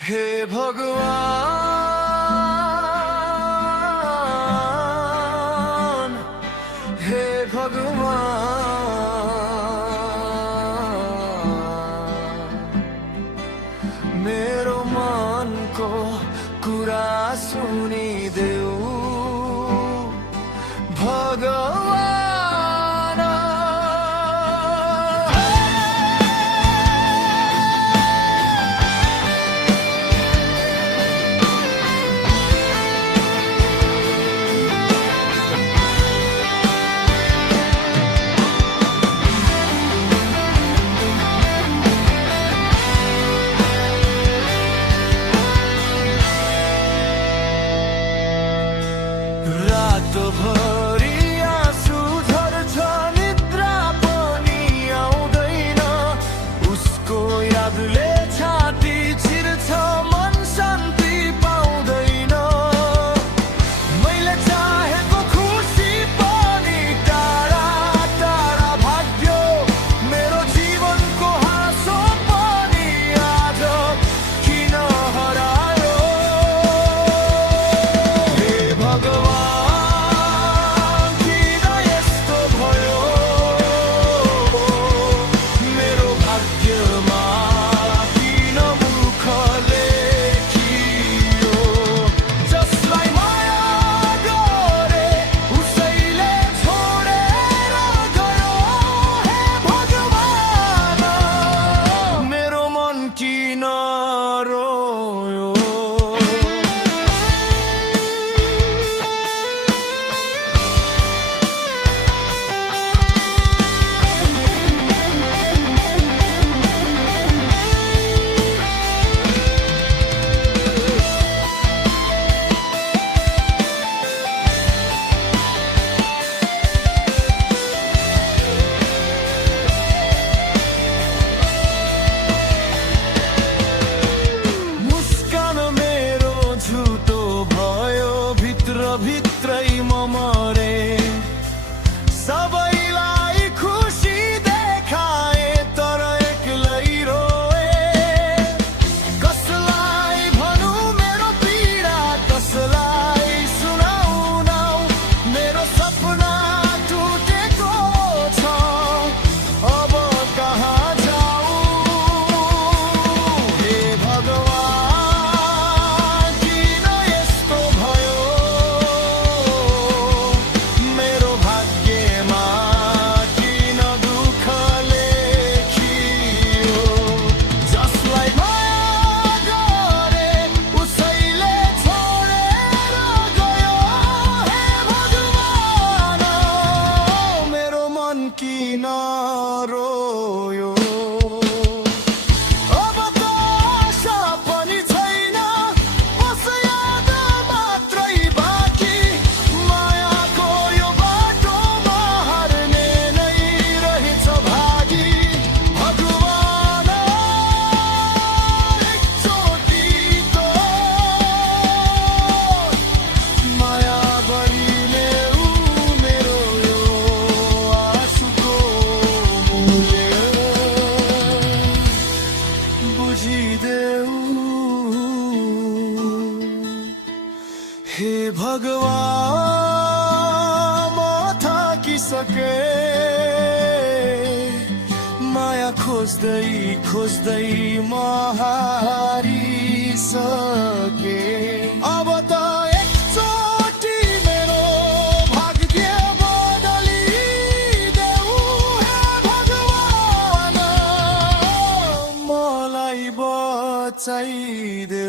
हे भगवान, हे भगवान, मेरो मनको कुरा सुनिदेऊ भगवान। रातभरि आँसु झर्छ, निद्रा पनि आउँदैन, उसको यादले छाती छिर्छ, मन शान्ति पाउँदैन। मैले चाहेको खुसी पनि टाढा टाढा भाग्यो, मेरो जीवनको हाँसो पनि आज किन हरायो। हे भगवान, भित्रै म मरे, सबैलाई खुसी देखाए तर एक्लै रोए। कसलाई भनौँ मेरो पीडा, कसलाई सुनाउँ, मेरो सपना टुटेको छ, अब कहाँ जाऊ। हे भगवान, किन यस्तो भयो, किन रोयो। अब त आशा पनि छैन, बस याद मात्रै बाँकी, मायाको यो बाटोमा हार्ने नै रहेछ भागी। भगवान, एकचोटि त माया गरिलेऊ मेरो यो हे भगवान, म थाकिसके, माया खोज्दै खोज्दै म हारिसके। अब त एकचोटि मेरो भाग्य बदलिदेऊ। हे भगवान, मलाई बचाइदेऊ।